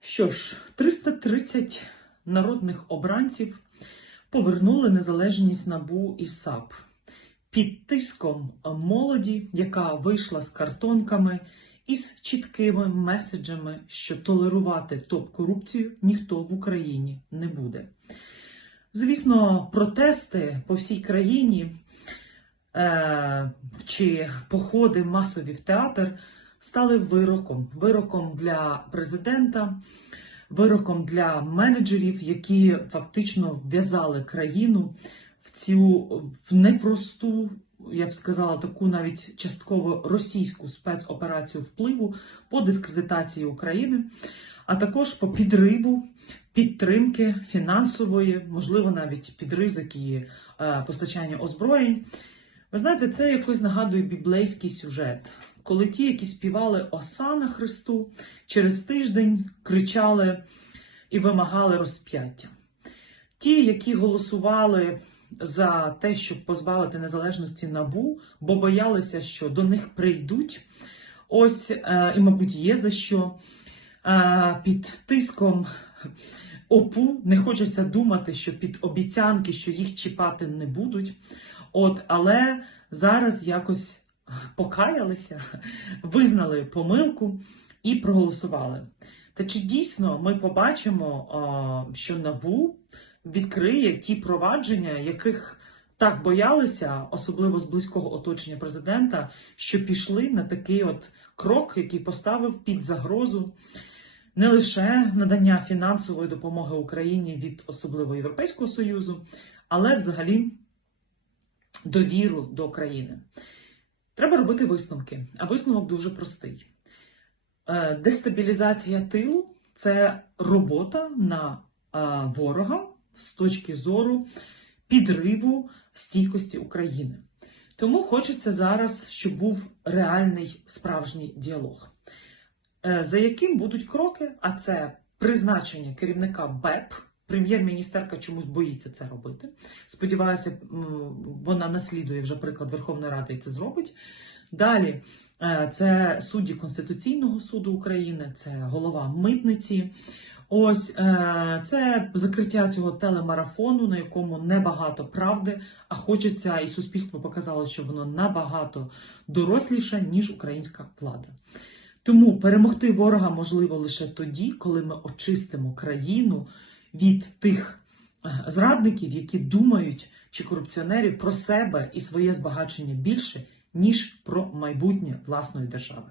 Що ж, 330 народних обранців повернули незалежність НАБУ і САП під тиском молоді, яка вийшла з картонками з чіткими меседжами, що толерувати топ-корупцію ніхто в Україні не буде. Звісно, протести по всій країні е, чи походи масові в театр стали вироком. Вироком для президента, вироком для менеджерів, які фактично вв'язали країну в цю в непросту, я б сказала, таку навіть частково російську спецоперацію впливу по дискредитації України, а також по підриву підтримки фінансової, можливо, навіть під ризики е, постачання озброєнь. Ви знаєте, це якось нагадує біблейський сюжет, коли ті, які співали Осана Христу, через тиждень кричали і вимагали розп'яття. Ті, які голосували за те, щоб позбавити незалежності набу, бо боялися, що до них прийдуть. Ось, е, і, мабуть, є за що е, під тиском ОПУ не хочеться думати, що під обіцянки, що їх чіпати не будуть. От, але зараз якось покаялися, визнали помилку і проголосували. Та чи дійсно ми побачимо, що НАБУ відкриє ті провадження, яких так боялися, особливо з близького оточення президента, що пішли на такий от крок, який поставив під загрозу не лише надання фінансової допомоги Україні від особливо Європейського Союзу, але взагалі довіру до країни. Треба робити висновки, а висновок дуже простий. Е, Дестабілізація тилу це робота на е, ворога з точки зору підриву стійкості України. Тому хочеться зараз, щоб був реальний справжній діалог. Е, За яким будуть кроки? А це призначення керівника БЕП. Прем'єр-міністерка чомусь боїться це робити. Сподіваюся, вона наслідує вже приклад Верховної Ради і це зробить. Далі е, це судді Конституційного суду України, це голова митниці. Ось е, це закриття цього телемарафону, на якому небагато правди, а хочеться, і суспільство показало, що воно набагато доросліше, ніж українська влада. Тому перемогти ворога можливо лише тоді, коли ми очистимо країну від тих е, зрадників, які думають чи корупціонерів про себе і своє збагачення більше, ніж про майбутнє власної держави.